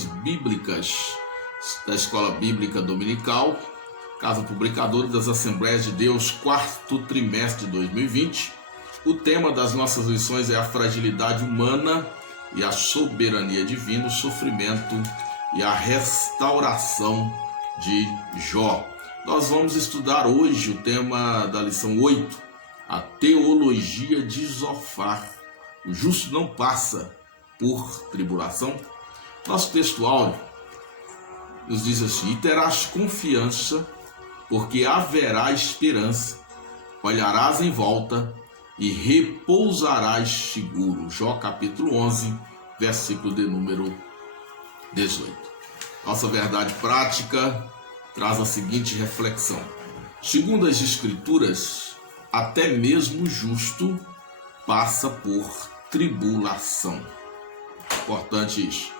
lições bíblicas da Escola Bíblica Dominical, Casa Publicadora das Assembleias de Deus, quarto trimestre de 2020. O tema das nossas lições é a fragilidade humana e a soberania divina, o sofrimento e a restauração de Jó. Nós vamos estudar hoje o tema da lição 8, a teologia de Zofar. O justo não passa por tribulação. Nosso texto áureo nos diz assim: e terás confiança, porque haverá esperança, olharás em volta e repousarás seguro. Jó capítulo 11, versículo de número 18. Nossa verdade prática traz a seguinte reflexão: segundo as Escrituras, até mesmo o justo passa por tribulação. Importante isso.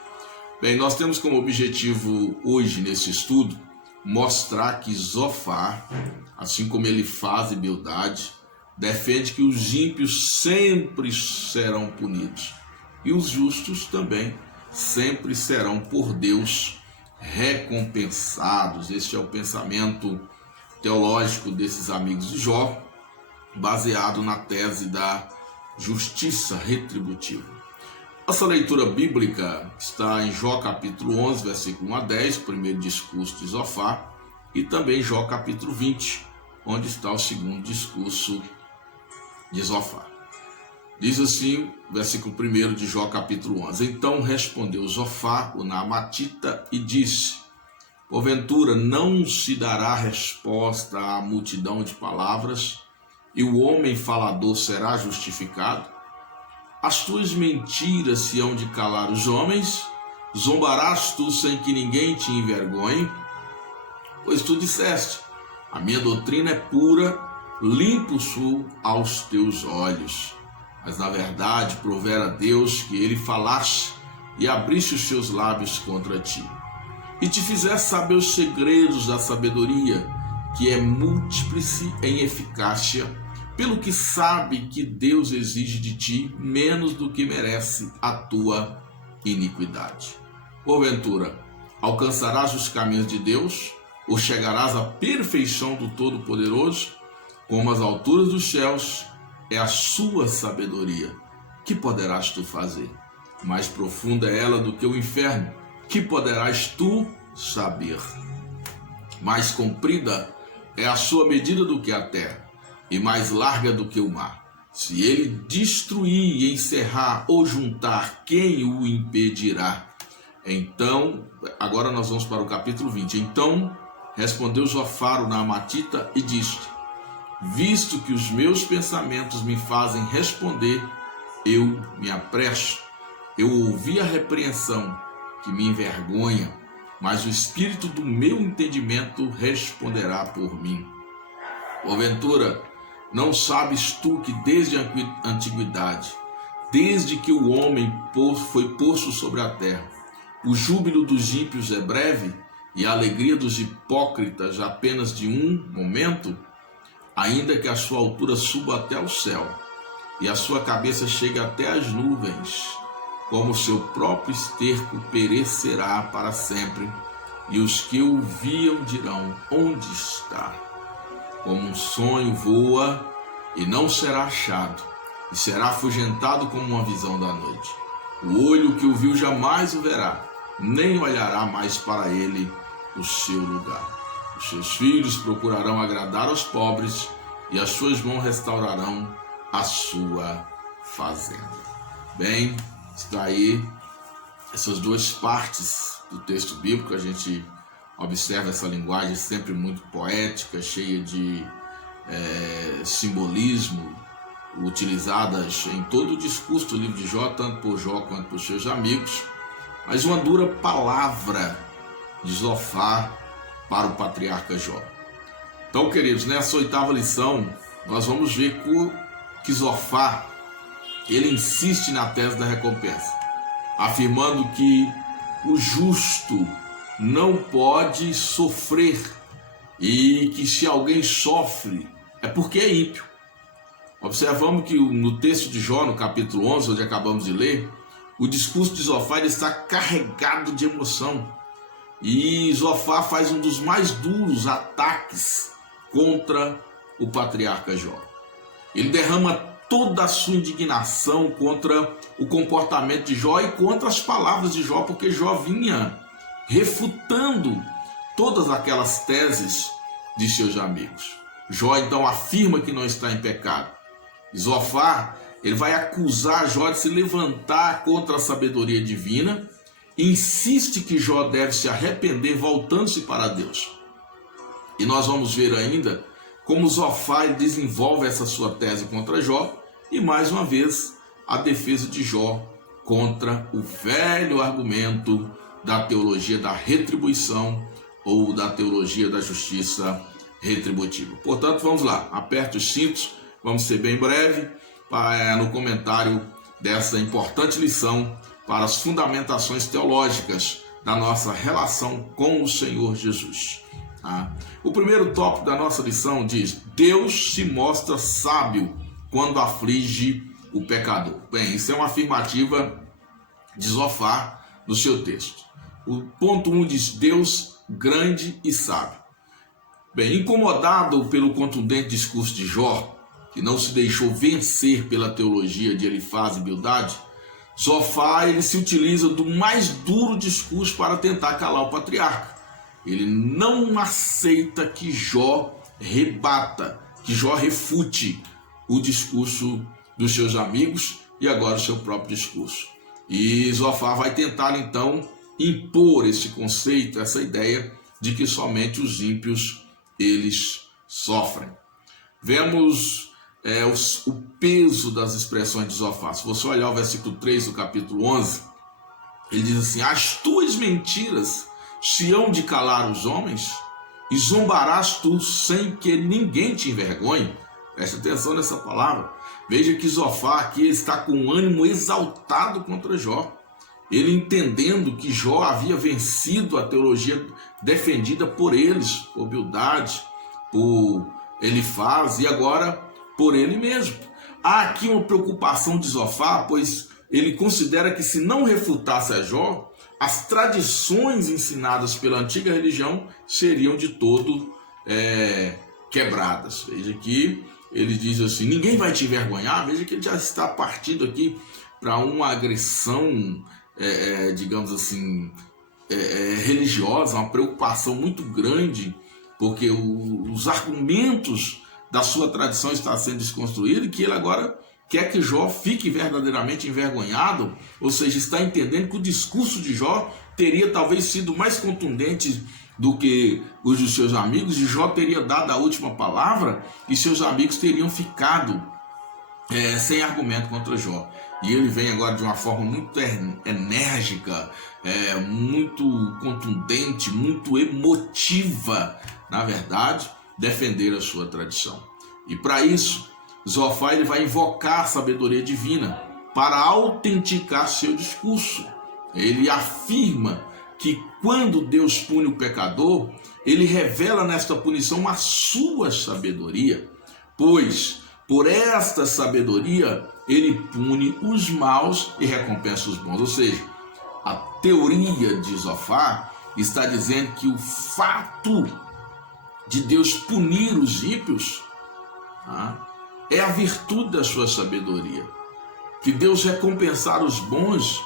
Bem, nós temos como objetivo hoje nesse estudo mostrar que Zofar, assim como Elifaz e Bildade, defende que os ímpios sempre serão punidos e os justos também sempre serão por Deus recompensados. Este é o pensamento teológico desses amigos de Jó, baseado na tese da justiça retributiva. Nossa leitura bíblica está em Jó capítulo 11, versículo 1 a 10, o primeiro discurso de Zofar, e também Jó capítulo 20, onde está o segundo discurso de Zofar. Diz assim, versículo 1 de Jó capítulo 11: então respondeu Zofar, o Naamatita, e disse: porventura não se dará resposta à multidão de palavras, e o homem falador será justificado? As tuas mentiras se hão de calar os homens? Zombarás tu sem que ninguém te envergonhe? Pois tu disseste: a minha doutrina é pura, limpo sou aos teus olhos. Mas na verdade provera a Deus que ele falasse e abrisse os seus lábios contra ti, e te fizesse saber os segredos da sabedoria, que é múltiplice em eficácia, pelo que sabe que Deus exige de ti menos do que merece a tua iniquidade. Porventura, alcançarás os caminhos de Deus, ou chegarás à perfeição do Todo-Poderoso? Como as alturas dos céus é a sua sabedoria, que poderás tu fazer? Mais profunda é ela do que o inferno, que poderás tu saber? Mais comprida é a sua medida do que a terra, e mais larga do que o mar. Se ele destruir, encerrar ou juntar, quem o impedirá? Então, agora nós vamos para o capítulo 20. Então respondeu Zofar, o Naamatita, e disse: visto que os meus pensamentos me fazem responder, eu me apresso. Eu ouvi a repreensão que me envergonha, mas o espírito do meu entendimento responderá por mim. Porventura, não sabes tu que desde a antiguidade, desde que o homem foi posto sobre a terra, o júbilo dos ímpios é breve e a alegria dos hipócritas apenas de um momento? Ainda que a sua altura suba até o céu e a sua cabeça chegue até as nuvens, como seu próprio esterco perecerá para sempre, e os que o viam dirão: onde está? Como um sonho voa e não será achado, e será afugentado como uma visão da noite. O olho que o viu jamais o verá, nem olhará mais para ele o seu lugar. Os seus filhos procurarão agradar aos pobres, e as suas mãos restaurarão a sua fazenda. Bem, está aí essas duas partes do texto bíblico. A gente observa essa linguagem sempre muito poética, cheia de simbolismo, utilizadas em todo o discurso do livro de Jó, tanto por Jó quanto por seus amigos, mas uma dura palavra de Zofar para o patriarca Jó. Então, queridos, nessa oitava lição, nós vamos ver que Zofar, ele insiste na tese da recompensa, afirmando que o justo não pode sofrer, e que se alguém sofre é porque é ímpio. Observamos que no texto de Jó, no capítulo 11, onde acabamos de ler, o discurso de Zofar ele está carregado de emoção. E Zofar faz um dos mais duros ataques contra o patriarca Jó. Ele derrama toda a sua indignação contra o comportamento de Jó e contra as palavras de Jó, porque Jó vinha refutando todas aquelas teses de seus amigos. Jó então afirma que não está em pecado. Zofar, ele vai acusar Jó de se levantar contra a sabedoria divina e insiste que Jó deve se arrepender voltando-se para Deus. E nós vamos ver ainda como Zofar desenvolve essa sua tese contra Jó e mais uma vez a defesa de Jó contra o velho argumento da teologia da retribuição ou da teologia da justiça retributiva. Portanto, vamos lá, aperte os cintos, vamos ser bem breve no comentário dessa importante lição para as fundamentações teológicas da nossa relação com o Senhor Jesus. O primeiro tópico da nossa lição diz: Deus se mostra sábio quando aflige o pecador. Bem, isso é uma afirmativa de Zofar no seu texto. O ponto 1 diz: Deus grande e sábio. Bem, incomodado pelo contundente discurso de Jó, que não se deixou vencer pela teologia de Elifaz e Bildade, Zofar ele se utiliza do mais duro discurso para tentar calar o patriarca. Ele não aceita que Jó rebata, que Jó refute o discurso dos seus amigos e agora o seu próprio discurso. E Zofar vai tentar então impor esse conceito, essa ideia de que somente os ímpios eles sofrem. Vemos o peso das expressões de Zofar. Se você olhar o versículo 3 do capítulo 11, ele diz assim: as tuas mentiras se hão de calar os homens, e zombarás tu sem que ninguém te envergonhe. Preste atenção nessa palavra. Veja que Zofar aqui está com um ânimo exaltado contra Jó. Ele entendendo que Jó havia vencido a teologia defendida por eles, por Bildade, por Elifaz e agora por ele mesmo. Há aqui uma preocupação de Zofar, pois ele considera que se não refutasse a Jó, as tradições ensinadas pela antiga religião seriam de todo quebradas. Veja que ele diz assim: ninguém vai te envergonhar. Veja que ele já está partindo aqui para uma agressão, digamos assim, religiosa, uma preocupação muito grande, porque os argumentos da sua tradição estão sendo desconstruídos e que ele agora quer que Jó fique verdadeiramente envergonhado, ou seja, está entendendo que o discurso de Jó teria talvez sido mais contundente do que os dos seus amigos, e Jó teria dado a última palavra e seus amigos teriam ficado sem argumento contra Jó. E ele vem agora de uma forma muito enérgica, muito contundente, muito emotiva, na verdade, defender a sua tradição. E para isso, Zofar ele vai invocar a sabedoria divina para autenticar seu discurso. Ele afirma que quando Deus pune o pecador, ele revela nesta punição a sua sabedoria, pois por esta sabedoria ele pune os maus e recompensa os bons. Ou seja, a teoria de Zofar está dizendo que o fato de Deus punir os ímpios é a virtude da sua sabedoria. Que Deus recompensar os bons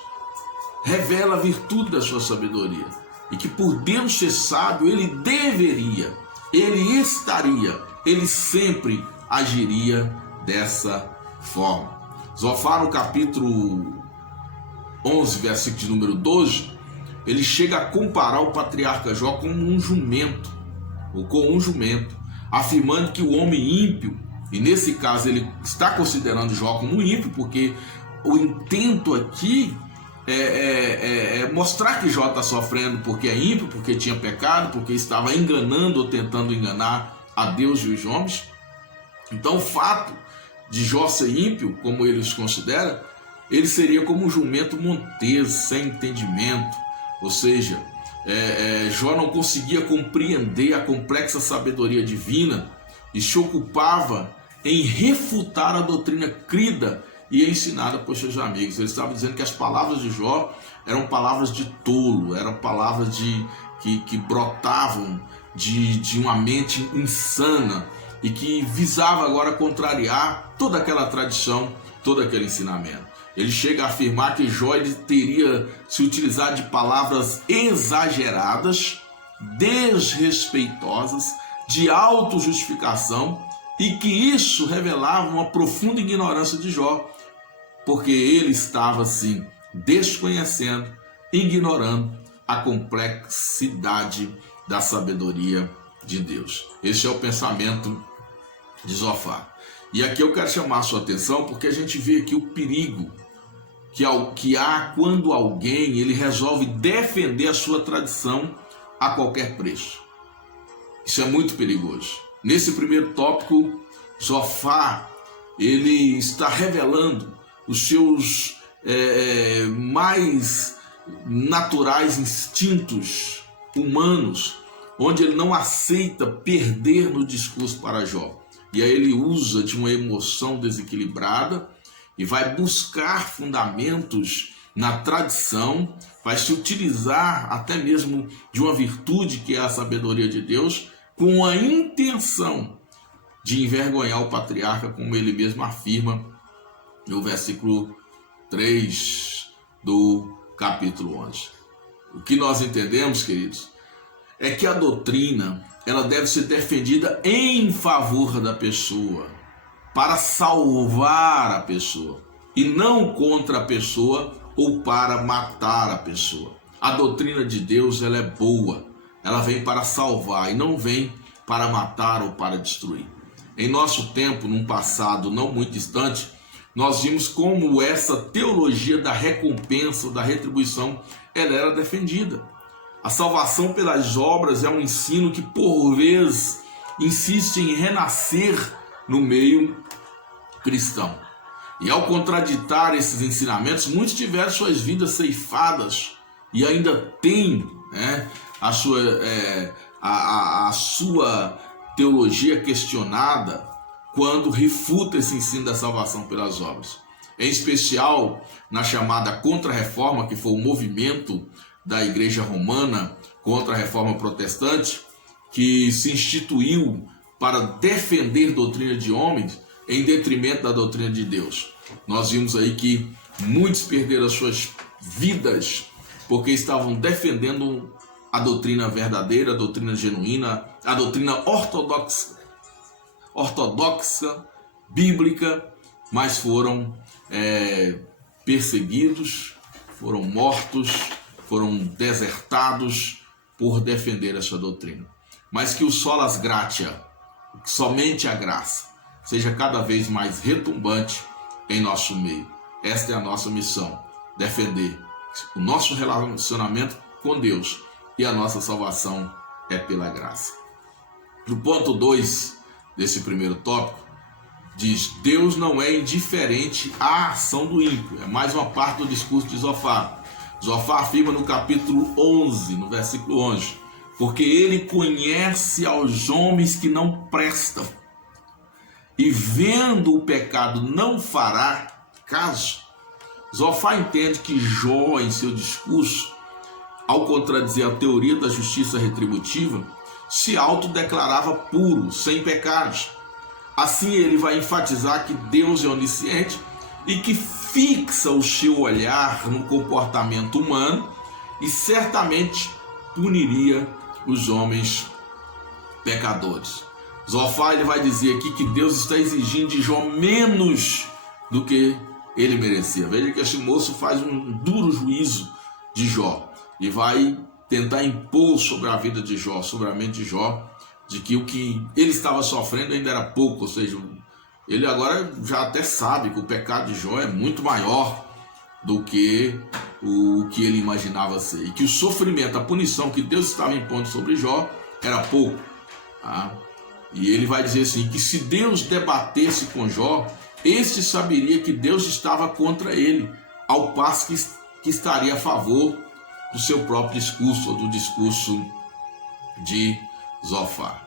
revela a virtude da sua sabedoria. E que por Deus ser sábio, ele deveria, ele estaria, ele sempre agiria dessa forma. Zofar, no capítulo 11, versículo de número 12, ele chega a comparar o patriarca Jó como um jumento, ou com um jumento, afirmando que o homem ímpio, e nesse caso ele está considerando Jó como um ímpio, porque o intento aqui é mostrar que Jó está sofrendo porque é ímpio, porque tinha pecado, porque estava enganando ou tentando enganar a Deus e os homens. Então o fato de Jó ser ímpio, como ele os considera, ele seria como um jumento monteso, sem entendimento, ou seja, Jó não conseguia compreender a complexa sabedoria divina e se ocupava em refutar a doutrina crida e ensinada por seus amigos. Ele estava dizendo que as palavras de Jó eram palavras de tolo, eram palavras que brotavam de uma mente insana e que visava agora contrariar toda aquela tradição, todo aquele ensinamento. Ele chega a afirmar que Jó teria se utilizado de palavras exageradas, desrespeitosas, de autojustificação, e que isso revelava uma profunda ignorância de Jó, porque ele estava assim desconhecendo, ignorando a complexidade da sabedoria de Deus. Esse é o pensamento de Zofar. E aqui eu quero chamar a sua atenção porque a gente vê aqui o perigo que há quando alguém ele resolve defender a sua tradição a qualquer preço. Isso é muito perigoso. Nesse primeiro tópico, Zofar ele está revelando os seus mais naturais instintos humanos, onde ele não aceita perder no discurso para Jó. E aí ele usa de uma emoção desequilibrada e vai buscar fundamentos na tradição, vai se utilizar até mesmo de uma virtude que é a sabedoria de Deus, com a intenção de envergonhar o patriarca, como ele mesmo afirma no versículo 3 do capítulo 11. O que nós entendemos, queridos, é que a doutrina ela deve ser defendida em favor da pessoa, para salvar a pessoa, e não contra a pessoa ou para matar a pessoa. A doutrina de Deus ela é boa, ela vem para salvar e não vem para matar ou para destruir. Em nosso tempo, num passado não muito distante, nós vimos como essa teologia da recompensa, da retribuição, ela era defendida. A salvação pelas obras é um ensino que, por vezes, insiste em renascer no meio cristão. E ao contraditar esses ensinamentos, muitos tiveram suas vidas ceifadas e ainda têm a sua teologia questionada quando refuta esse ensino da salvação pelas obras. Em especial na chamada Contra-Reforma, que foi o movimento da Igreja Romana contra a Reforma Protestante, que se instituiu para defender a doutrina de homens em detrimento da doutrina de Deus. Nós vimos aí que muitos perderam as suas vidas porque estavam defendendo a doutrina verdadeira, a doutrina genuína, a doutrina ortodoxa, bíblica, mas foram perseguidos, foram mortos, foram desertados por defender essa doutrina. Mas que o solas gratia, somente a graça, seja cada vez mais retumbante em nosso meio. Esta é a nossa missão, defender o nosso relacionamento com Deus, e a nossa salvação é pela graça. No ponto 2 desse primeiro tópico, diz: Deus não é indiferente à ação do ímpio. É mais uma parte do discurso de Zofar. Zofar afirma no capítulo 11, no versículo 11: porque ele conhece aos homens que não prestam, e vendo o pecado não fará caso. Zofar entende que Jó, em seu discurso, ao contradizer a teoria da justiça retributiva, se autodeclarava puro, sem pecados. Assim ele vai enfatizar que Deus é onisciente e que fixa o seu olhar no comportamento humano e certamente puniria os homens pecadores. Zofar ele vai dizer aqui que Deus está exigindo de Jó menos do que ele merecia. Veja que esse moço faz um duro juízo de Jó e vai tentar impor sobre a vida de Jó, sobre a mente de Jó, de que o que ele estava sofrendo ainda era pouco, ou seja, ele agora já até sabe que o pecado de Jó é muito maior do que o que ele imaginava ser, e que o sofrimento, a punição que Deus estava impondo sobre Jó era pouco. E ele vai dizer assim, que se Deus debatesse com Jó, este saberia que Deus estava contra ele, ao passo que estaria a favor do seu próprio discurso, ou do discurso de Zofar.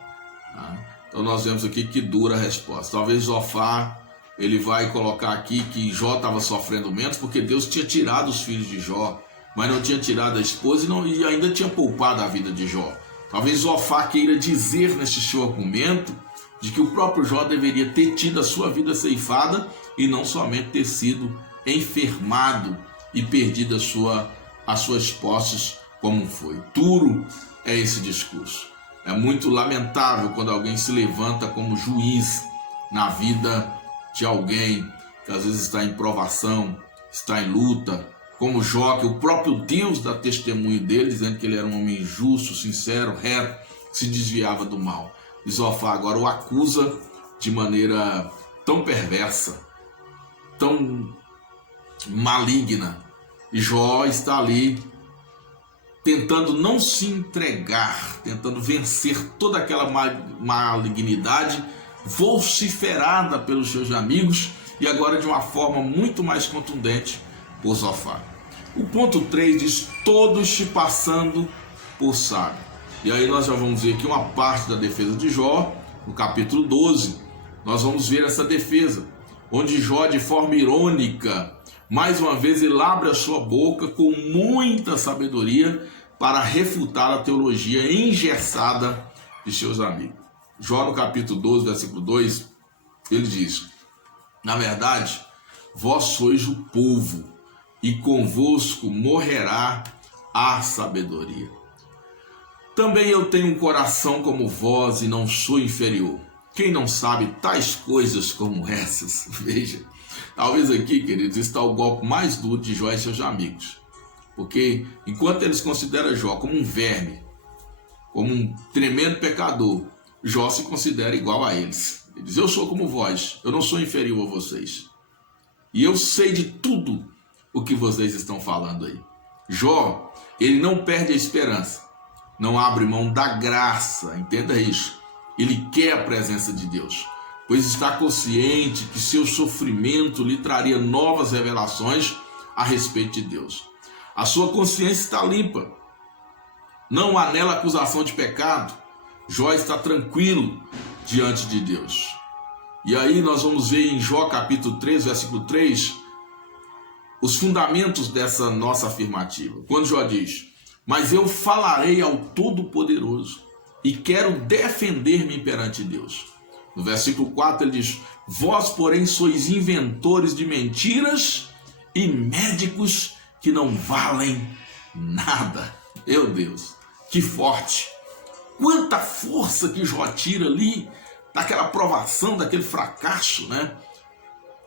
Então nós vemos aqui que dura a resposta. Talvez Zofar ele vai colocar aqui que Jó estava sofrendo menos porque Deus tinha tirado os filhos de Jó, mas não tinha tirado a esposa e ainda tinha poupado a vida de Jó. Talvez Zofar queira dizer neste seu argumento de que o próprio Jó deveria ter tido a sua vida ceifada e não somente ter sido enfermado e perdido as suas posses como foi. Duro é esse discurso. É muito lamentável quando alguém se levanta como juiz na vida de alguém que às vezes está em provação, está em luta, como Jó, que o próprio Deus dá testemunho dele, dizendo que ele era um homem justo, sincero, reto, que se desviava do mal. E Zofar agora o acusa de maneira tão perversa, tão maligna. E Jó está ali tentando não se entregar, tentando vencer toda aquela malignidade vociferada pelos seus amigos e agora de uma forma muito mais contundente por Zofar. O ponto 3 diz: todos te passando por sábio. E aí nós já vamos ver aqui uma parte da defesa de Jó, no capítulo 12. Nós vamos ver essa defesa, onde Jó, de forma irônica, mais uma vez ele abre a sua boca com muita sabedoria para refutar a teologia engessada de seus amigos. Jó, no capítulo 12, versículo 2, ele diz: na verdade, vós sois o povo, e convosco morrerá a sabedoria. Também eu tenho um coração como vós e não sou inferior. Quem não sabe tais coisas como essas? Veja, talvez aqui, queridos, está o golpe mais duro de Jó e seus amigos. Porque enquanto eles consideram Jó como um verme, como um tremendo pecador, Jó se considera igual a eles. Ele diz: eu sou como vós, eu não sou inferior a vocês. E eu sei de tudo o que vocês estão falando aí. Jó, ele não perde a esperança, não abre mão da graça, entenda isso. Ele quer a presença de Deus, pois está consciente que seu sofrimento lhe traria novas revelações a respeito de Deus. A sua consciência está limpa, não há nela acusação de pecado. Jó está tranquilo diante de Deus. E aí nós vamos ver em Jó capítulo 3, versículo 3, os fundamentos dessa nossa afirmativa. Quando Jó diz: mas eu falarei ao Todo-Poderoso e quero defender-me perante Deus. No versículo 4 ele diz: vós, porém, sois inventores de mentiras e médicos que não valem nada. Meu Deus, que forte! Quanta força que Jó tira ali daquela provação, daquele fracasso, né?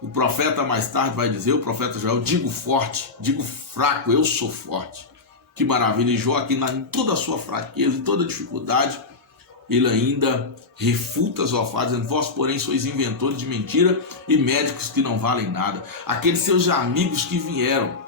O profeta mais tarde vai dizer, o profeta Joel: digo forte, digo fraco, eu sou forte. Que maravilha! E Jó aqui, em toda a sua fraqueza, em toda a dificuldade, ele ainda refuta Zofar, dizendo: vós, porém, sois inventores de mentira e médicos que não valem nada. Aqueles seus amigos que vieram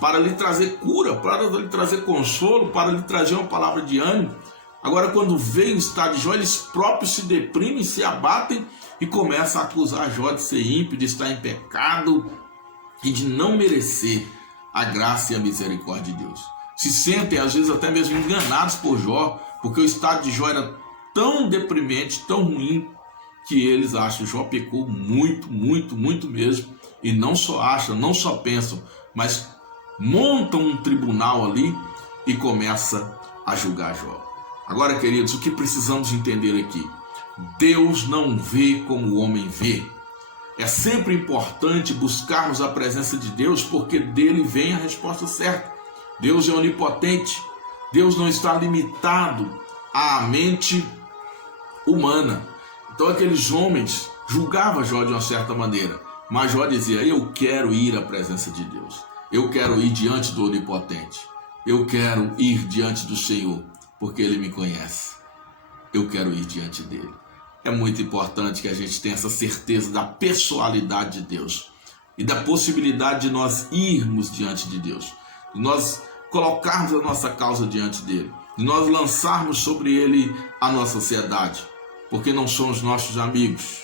para lhe trazer cura, para lhe trazer consolo, para lhe trazer uma palavra de ânimo, agora, quando vem o estado de Jó, eles próprios se deprimem, se abatem e começam a acusar Jó de ser ímpio, de estar em pecado e de não merecer a graça e a misericórdia de Deus. Se sentem, às vezes, até mesmo enganados por Jó, porque o estado de Jó era tão deprimente, tão ruim, que eles acham que Jó pecou muito, muito, muito mesmo. E não só acham, não só pensam, mas montam um tribunal ali e começam a julgar Jó. Agora, queridos, o que precisamos entender aqui? Deus não vê como o homem vê. É sempre importante buscarmos a presença de Deus, porque dele vem a resposta certa. Deus é onipotente. Deus não está limitado à mente humana. Então aqueles homens julgavam Jó de uma certa maneira, mas Jó dizia: eu quero ir à presença de Deus. Eu quero ir diante do onipotente. Eu quero ir diante do Senhor, porque Ele me conhece. Eu quero ir diante dele. É muito importante que a gente tenha essa certeza da pessoalidade de Deus e da possibilidade de nós irmos diante de Deus, de nós colocarmos a nossa causa diante dele, de nós lançarmos sobre ele a nossa ansiedade, porque não são os nossos amigos,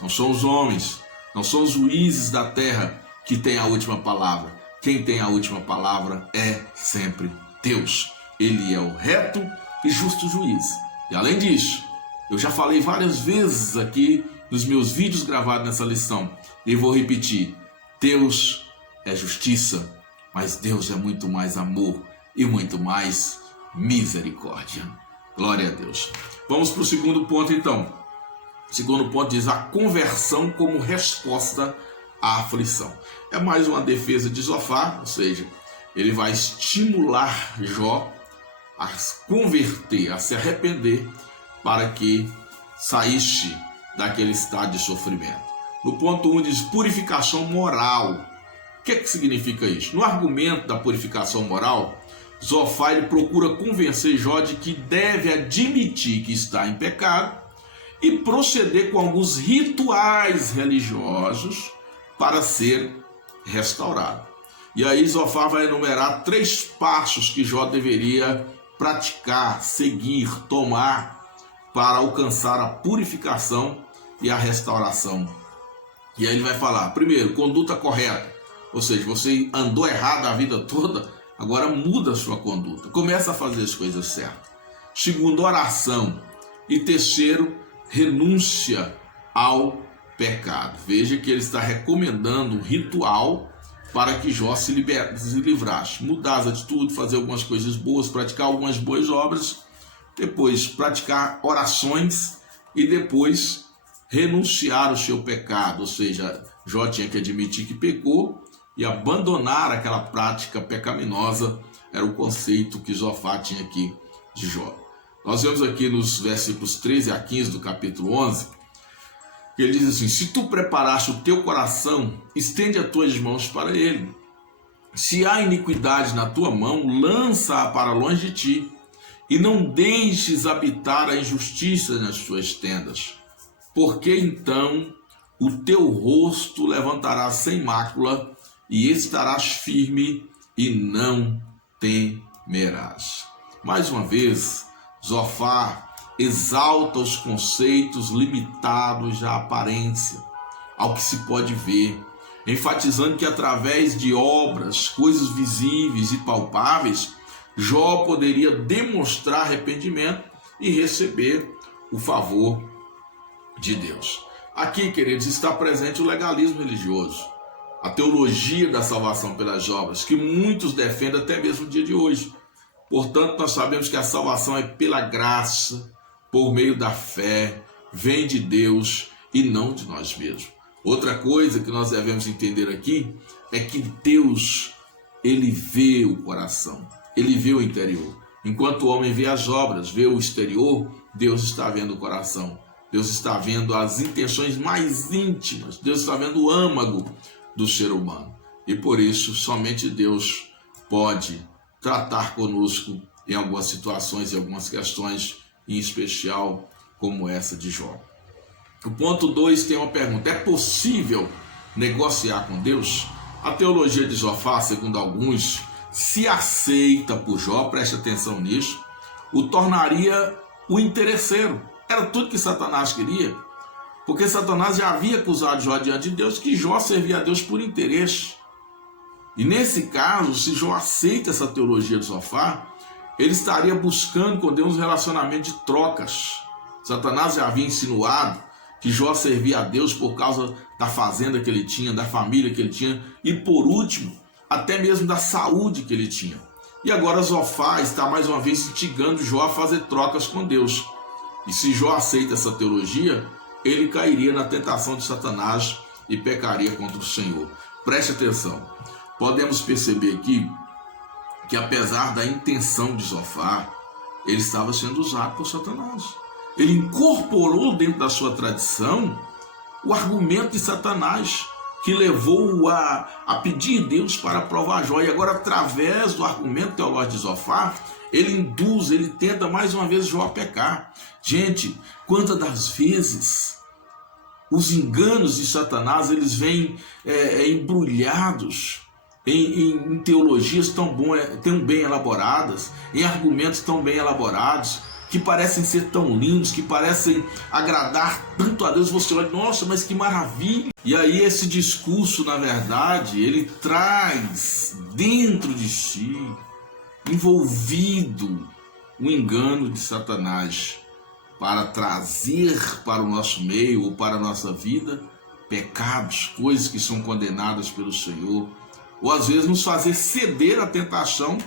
não são os homens, não são os juízes da terra que têm a última palavra. Quem tem a última palavra é sempre Deus. Ele é o reto e justo juiz. E além disso, eu já falei várias vezes aqui nos meus vídeos gravados nessa lição. E vou repetir: Deus é justiça, mas Deus é muito mais amor e muito mais misericórdia. Glória a Deus. Vamos para o segundo ponto então. O segundo ponto diz a conversão como resposta à aflição. É mais uma defesa de Zofar, ou seja, ele vai estimular Jó a converter, a se arrepender, para que saísse daquele estado de sofrimento. No ponto 1 diz purificação moral. O que significa isso? No argumento da purificação moral, Zofar ele procura convencer Jó de que deve admitir que está em pecado e proceder com alguns rituais religiosos para ser restaurado. E aí Zofar vai enumerar 3 passos que Jó deveria praticar, seguir, tomar para alcançar a purificação e a restauração. E aí ele vai falar, primeiro, conduta correta, ou seja, você andou errado a vida toda, agora muda a sua conduta, começa a fazer as coisas certas. Segundo, oração. E terceiro, renúncia ao pecado. Veja que ele está recomendando um ritual para que Jó se livrasse, mudar as atitudes, fazer algumas coisas boas, praticar algumas boas obras, depois praticar orações e depois renunciar ao seu pecado, ou seja, Jó tinha que admitir que pecou e abandonar aquela prática pecaminosa, era o conceito que Zofar tinha aqui de Jó. Nós vemos aqui nos versículos 13 a 15 do capítulo 11, que ele diz assim, se tu preparaste o teu coração, estende as tuas mãos para ele. Se há iniquidade na tua mão, lança-a para longe de ti, e não deixes habitar a injustiça nas tuas tendas. Porque então o teu rosto levantarás sem mácula, e estarás firme, e não temerás. Mais uma vez, Zofar exalta os conceitos limitados à aparência, ao que se pode ver, enfatizando que através de obras, coisas visíveis e palpáveis, Jó poderia demonstrar arrependimento e receber o favor de Deus. Aqui, queridos, está presente o legalismo religioso, a teologia da salvação pelas obras, que muitos defendem até mesmo no dia de hoje. Portanto, nós sabemos que a salvação é pela graça, por meio da fé, vem de Deus e não de nós mesmos. Outra coisa que nós devemos entender aqui é que Deus, ele vê o coração, ele vê o interior. Enquanto o homem vê as obras, vê o exterior, Deus está vendo o coração. Deus está vendo as intenções mais íntimas, Deus está vendo o âmago do ser humano. E por isso, somente Deus pode tratar conosco em algumas situações, em algumas questões, em especial como essa de Jó. O ponto 2 tem uma pergunta: é possível negociar com Deus? A teologia de Zofar, segundo alguns, se aceita por Jó, preste atenção nisso, o tornaria o interesseiro. Era tudo que Satanás queria, porque Satanás já havia acusado Jó diante de Deus que Jó servia a Deus por interesse. E nesse caso, se Jó aceita essa teologia de Zofar, ele estaria buscando com Deus um relacionamento de trocas. Satanás já havia insinuado que Jó servia a Deus por causa da fazenda que ele tinha, da família que ele tinha e, por último, até mesmo da saúde que ele tinha. E agora Zofar está mais uma vez instigando Jó a fazer trocas com Deus. E se Jó aceita essa teologia, ele cairia na tentação de Satanás e pecaria contra o Senhor. Preste atenção. Podemos perceber aqui que apesar da intenção de Zofar, ele estava sendo usado por Satanás. Ele incorporou dentro da sua tradição o argumento de Satanás, que levou-o a pedir Deus para provar Jó. E agora, através do argumento teológico de Zofar, ele induz, ele tenta mais uma vez Jó a pecar. Gente, quantas das vezes os enganos de Satanás, eles vêm embrulhados em teologias tão bem elaboradas, em argumentos tão bem elaborados, que parecem ser tão lindos, que parecem agradar tanto a Deus. Você olha, nossa, mas que maravilha! E aí esse discurso, na verdade, ele traz dentro de si, envolvido, o engano de Satanás. para trazer para o nosso meio ou para a nossa vida pecados, coisas que são condenadas pelo Senhor, ou às vezes nos fazer ceder à tentação,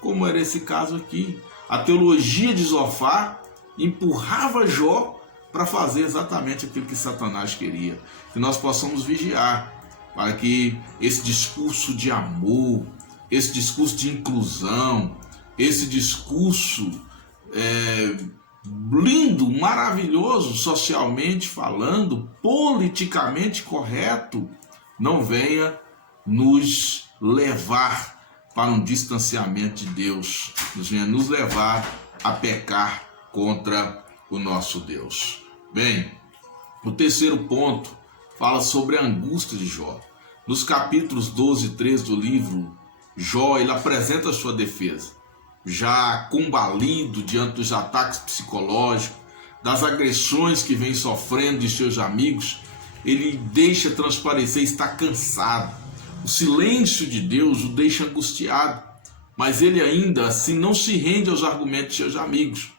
como era esse caso aqui. A teologia de Zofar empurrava Jó para fazer exatamente aquilo que Satanás queria. Que nós possamos vigiar para que esse discurso de amor, esse discurso de inclusão, esse discurso lindo, maravilhoso, socialmente falando, politicamente correto, não venha nos levar para um distanciamento de Deus, venha nos levar a pecar contra o nosso Deus. Bem, o terceiro ponto fala sobre a angústia de Jó. Nos capítulos 12 e 13 do livro, Jó ele apresenta a sua defesa, já combalido diante dos ataques psicológicos, das agressões que vem sofrendo de seus amigos. Ele deixa transparecer, está cansado. O silêncio de Deus o deixa angustiado, mas ele ainda assim não se rende aos argumentos de seus amigos.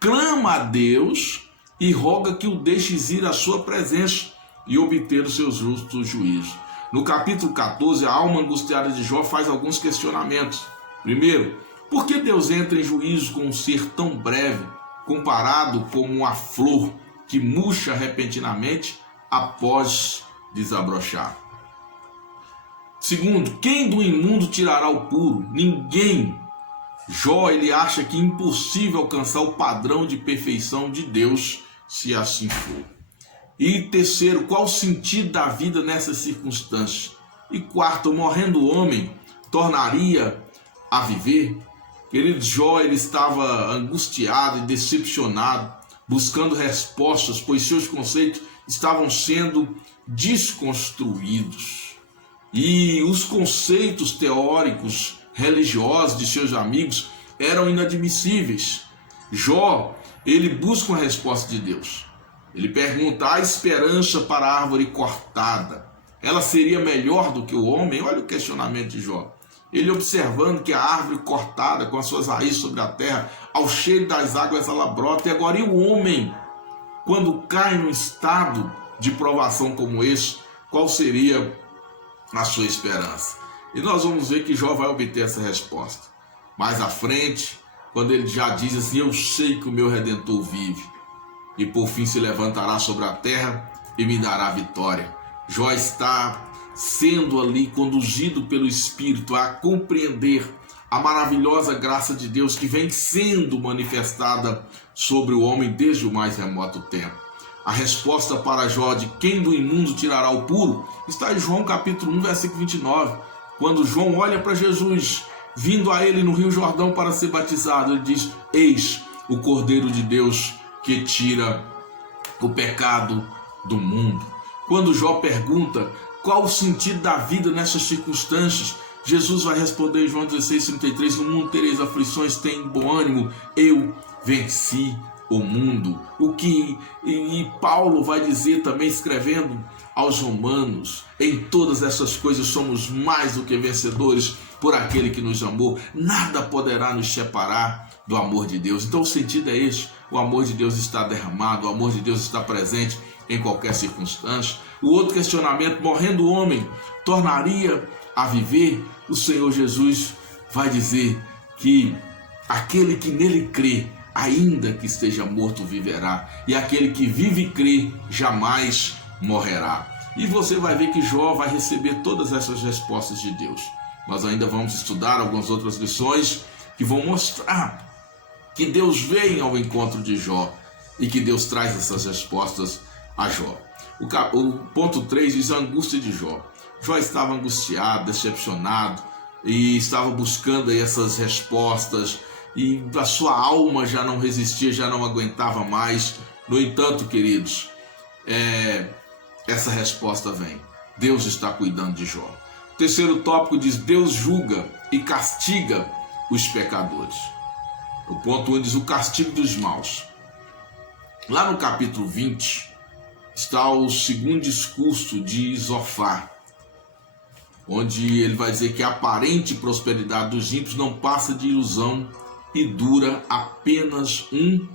Clama a Deus e roga que o deixes ir à sua presença e obter os seus justos juízos. No capítulo 14, a alma angustiada de Jó faz alguns questionamentos. Primeiro, por que Deus entra em juízo com um ser tão breve, comparado com uma flor que murcha repentinamente após desabrochar? Segundo, quem do imundo tirará o puro? Ninguém. Jó ele acha que é impossível alcançar o padrão de perfeição de Deus, se assim for. E terceiro, qual o sentido da vida nessas circunstâncias? E quarto, morrendo o homem, tornaria a viver? Querido, Jó ele estava angustiado e decepcionado, buscando respostas, pois seus conceitos estavam sendo desconstruídos. E os conceitos teóricos religiosos de seus amigos eram inadmissíveis. Jó, ele busca uma resposta de Deus. Ele pergunta: a esperança para a árvore cortada, ela seria melhor do que o homem? Olha o questionamento de Jó. Ele observando que a árvore cortada com as suas raízes sobre a terra, ao cheiro das águas ela brota. E agora, e o homem, quando cai num estado de provação como esse, qual seria a sua esperança? E nós vamos ver que Jó vai obter essa resposta mais à frente, quando ele já diz assim: eu sei que o meu Redentor vive, e por fim se levantará sobre a terra e me dará vitória. Jó está sendo ali conduzido pelo Espírito a compreender a maravilhosa graça de Deus que vem sendo manifestada sobre o homem desde o mais remoto tempo. A resposta para Jó de quem do imundo tirará o puro está em João capítulo 1, versículo 29. Quando João olha para Jesus, vindo a ele no Rio Jordão para ser batizado, ele diz: eis o Cordeiro de Deus que tira o pecado do mundo. Quando Jó pergunta qual o sentido da vida nessas circunstâncias, Jesus vai responder em João 16:33: no mundo tereis aflições, tem bom ânimo, eu venci o mundo. E Paulo vai dizer também, escrevendo aos Romanos: em todas essas coisas somos mais do que vencedores por aquele que nos amou. Nada poderá nos separar do amor de Deus. Então o sentido é esse: o amor de Deus está derramado, o amor de Deus está presente em qualquer circunstância. O outro questionamento: morrendo o homem, tornaria a viver? O Senhor Jesus vai dizer que aquele que nele crê, ainda que esteja morto, viverá, e aquele que vive e crê jamais morrerá. E você vai ver que Jó vai receber todas essas respostas de Deus. Nós ainda vamos estudar algumas outras lições que vão mostrar que Deus vem ao encontro de Jó e que Deus traz essas respostas a Jó. O ponto 3 diz a angústia de Jó. Jó estava angustiado, decepcionado, e estava buscando aí essas respostas, e a sua alma já não resistia, já não aguentava mais. No entanto, queridos, essa resposta vem: Deus está cuidando de Jó. O terceiro tópico diz: Deus julga e castiga os pecadores. O ponto 1 diz: o castigo dos maus. Lá no capítulo 20 está o segundo discurso de Zofar, onde ele vai dizer que a aparente prosperidade dos ímpios não passa de ilusão e dura apenas um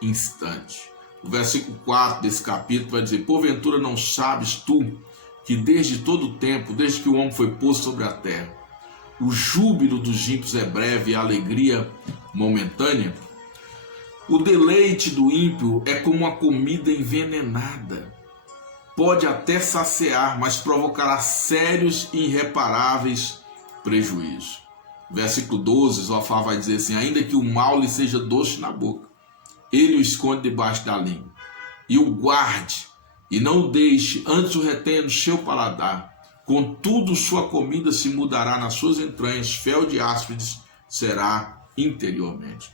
instante. O versículo 4 desse capítulo vai dizer: porventura não sabes tu que desde todo o tempo, desde que o homem foi posto sobre a terra, o júbilo dos ímpios é breve e a alegria momentânea? O deleite do ímpio é como uma comida envenenada. Pode até saciar, mas provocará sérios e irreparáveis prejuízos. Versículo 12, Zofar vai dizer assim: ainda que o mal lhe seja doce na boca, ele o esconde debaixo da língua, e o guarde, e não o deixe, antes o retenha no seu paladar. Contudo, sua comida se mudará nas suas entranhas, fel de áspides será interiormente.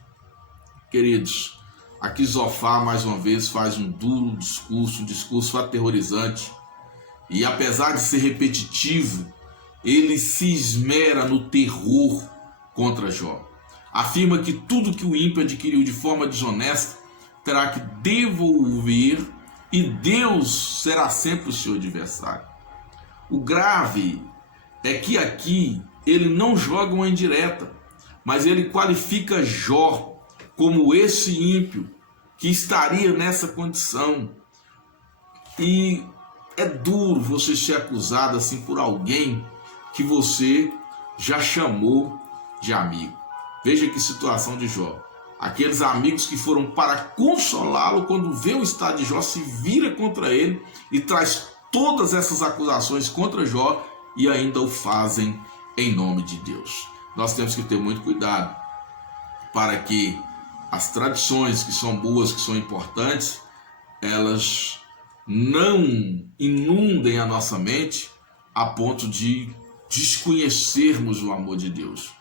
Queridos, aqui Zofar mais uma vez faz um duro discurso, um discurso aterrorizante, e apesar de ser repetitivo, ele se esmera no terror contra Jó. Afirma que tudo que o ímpio adquiriu de forma desonesta terá que devolver, e Deus será sempre o seu adversário. O grave é que aqui ele não joga uma indireta, mas ele qualifica Jó como esse ímpio que estaria nessa condição. E é duro você ser acusado assim por alguém que você já chamou de amigo. Veja que situação de Jó. Aqueles amigos que foram para consolá-lo, quando vê o estado de Jó, se vira contra ele e traz todas essas acusações contra Jó e ainda o fazem em nome de Deus. Nós temos que ter muito cuidado para que as tradições que são boas, que são importantes, elas não inundem a nossa mente a ponto de desconhecermos o amor de Deus.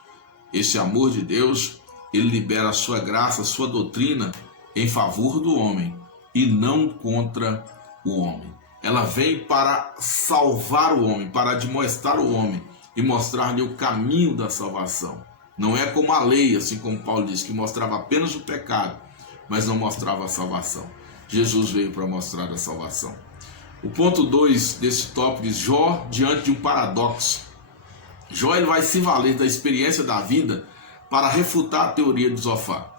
Esse amor de Deus, ele libera a sua graça, a sua doutrina em favor do homem e não contra o homem. Ela vem para salvar o homem, para admoestar o homem e mostrar-lhe o caminho da salvação. Não é como a lei, assim como Paulo diz, que mostrava apenas o pecado, mas não mostrava a salvação. Jesus veio para mostrar a salvação. O ponto 2 desse tópico diz: Jó diante de um paradoxo. Jó ele vai se valer da experiência da vida para refutar a teoria de Zofar.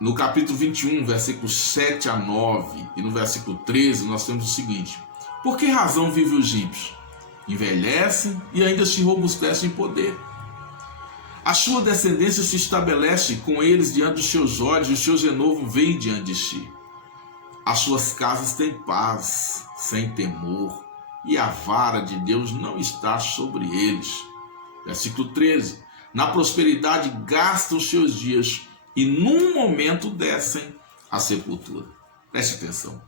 No capítulo 21, versículos 7 a 9 e no versículo 13, nós temos o seguinte: por que razão vivem os ímpios? Envelhecem e ainda se robustecem em poder. A sua descendência se estabelece com eles diante dos seus olhos, e o seu renovo vem diante de si. As suas casas têm paz, sem temor, e a vara de Deus não está sobre eles. Versículo 13. Na prosperidade gastam os seus dias, e num momento descem à sepultura. Preste atenção.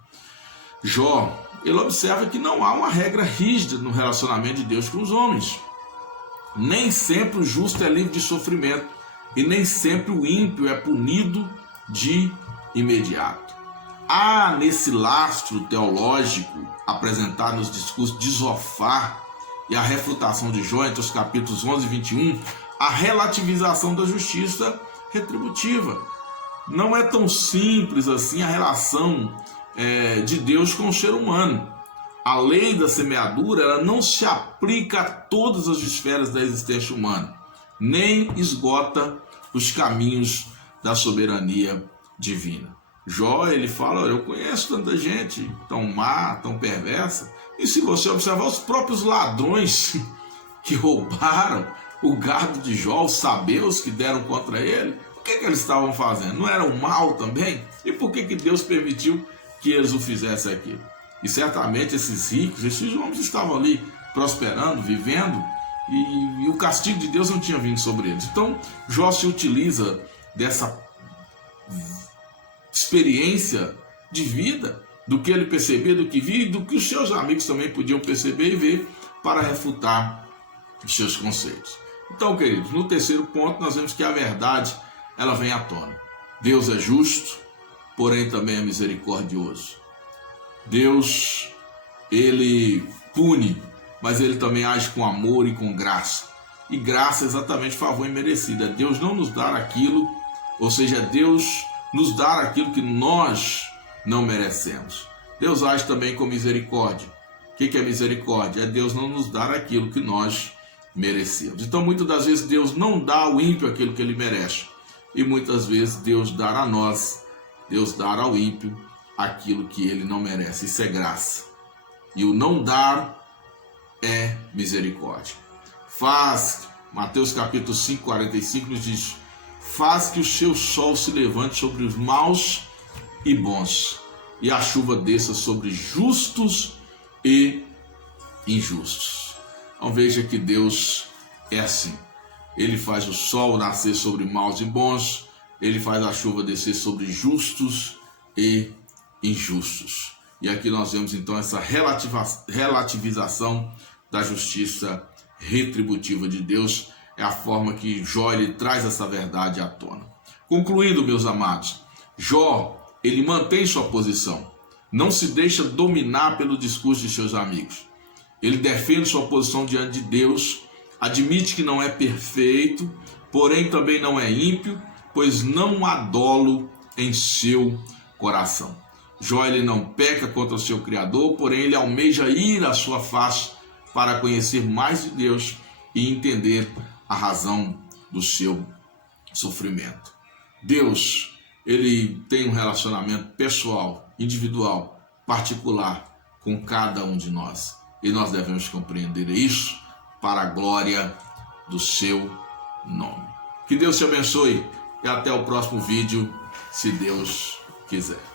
Jó, ele observa que não há uma regra rígida no relacionamento de Deus com os homens. Nem sempre o justo é livre de sofrimento, e nem sempre o ímpio é punido de imediato. Há nesse lastro teológico apresentado nos discursos de Zofar e a refutação de Jó entre os capítulos 11 e 21, a relativização da justiça retributiva. Não é tão simples assim a relação de Deus com o ser humano. A lei da semeadura, ela não se aplica a todas as esferas da existência humana, nem esgota os caminhos da soberania divina. Jó, ele fala: eu conheço tanta gente tão má, tão perversa, e se você observar os próprios ladrões que roubaram o gado de Jó, os sabeus que deram contra ele, o que eles estavam fazendo? Não eram mal também? E por que Deus permitiu que eles o fizessem aquilo? E certamente esses ricos, esses homens estavam ali prosperando, vivendo, e o castigo de Deus não tinha vindo sobre eles. Então Jó se utiliza dessa experiência de vida, do que ele percebia, do que via e do que os seus amigos também podiam perceber e ver, para refutar os seus conceitos. Então, queridos, no terceiro ponto nós vemos que a verdade, ela vem à tona. Deus é justo, porém também é misericordioso. Deus, ele pune, mas ele também age com amor e com graça. E graça é exatamente favor imerecido. É Deus não nos dar aquilo, ou seja, é Deus nos dar aquilo que nós não merecemos. Deus age também com misericórdia. O que é misericórdia? É Deus não nos dar aquilo que nós merecemos. Então, muitas das vezes, Deus não dá ao ímpio aquilo que ele merece. E muitas vezes Deus dá a nós Deus dar ao ímpio aquilo que ele não merece. Isso é graça. E o não dar é misericórdia. Mateus capítulo 5, 45 nos diz: faz que o seu sol se levante sobre os maus e bons, e a chuva desça sobre justos e injustos. Então veja que Deus é assim. Ele faz o sol nascer sobre maus e bons, ele faz a chuva descer sobre justos e injustos. E aqui nós vemos então essa relativização da justiça retributiva de Deus. É a forma que Jó ele traz essa verdade à tona. Concluindo, meus amados, Jó ele mantém sua posição, não se deixa dominar pelo discurso de seus amigos. Ele defende sua posição diante de Deus, admite que não é perfeito, porém também não é ímpio, pois não há dolo em seu coração. Jó ele não peca contra o seu Criador, porém ele almeja ir à sua face para conhecer mais de Deus e entender a razão do seu sofrimento. Deus, ele tem um relacionamento pessoal, individual, particular com cada um de nós. E nós devemos compreender isso para a glória do seu nome. Que Deus te abençoe e até o próximo vídeo, se Deus quiser.